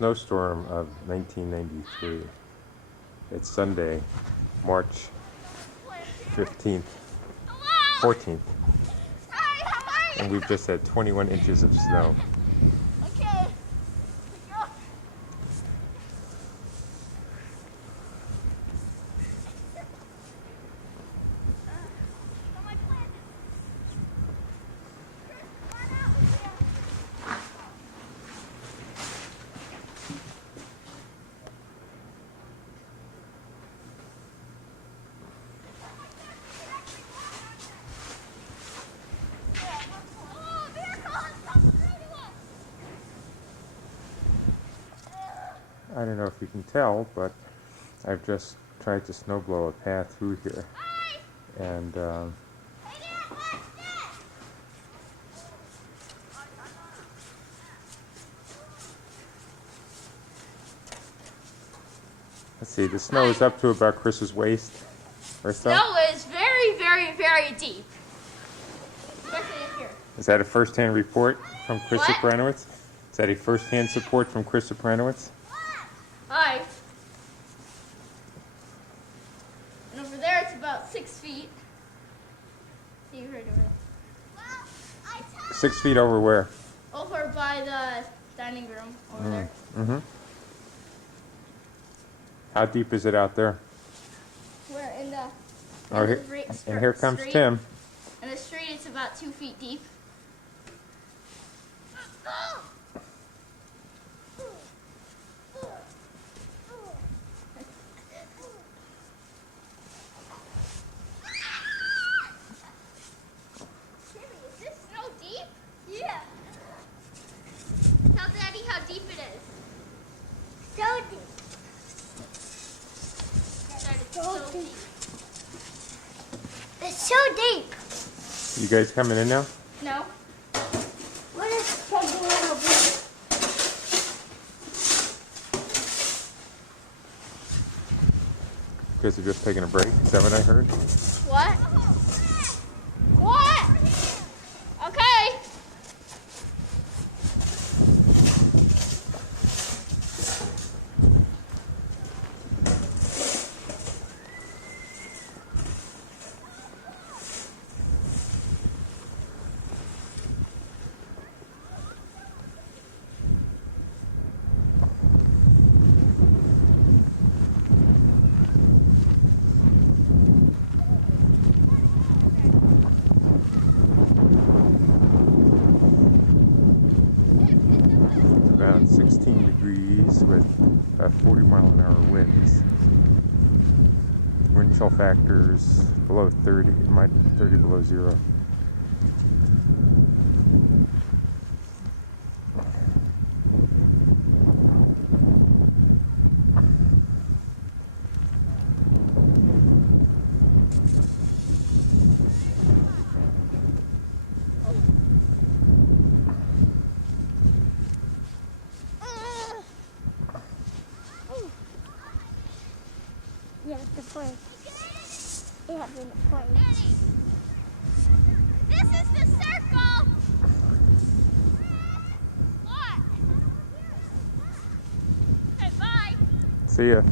snowstorm of 1993. It's Sunday, March 15th, 14th, and we've just had 21 inches of snow. Okay. Go. I don't know if you can tell, but I've just tried to snowblow a path through here, and let's see, the snow is up to about Chris's waist or so. Snow is very, very, very deep. Especially in here. Is that a first-hand report from Chris What? Sopranowitz? Is that a first-hand support from Chris Sopranowitz? Hi. And over there it's about 6 feet. See right over there. 6 feet over where? Over by the dining room over there. Mm-hmm. How deep is it out there? We're in the Oh, here, and here comes street. Tim. In the street it's about 2 feet deep. Is this snow deep? Yeah. Tell Daddy how deep it is. So deep. Dad, it's so deep. It's so deep. You guys coming in now? No. What is taking a little bit? You guys are just taking a break. Is that what I heard? What? What? Okay. About 16 degrees with 40-mile-an-hour winds. Wind chill factors below 30, it might be 30 below zero. You have to play. You have to play. This is the circle. What? Okay, bye. See ya.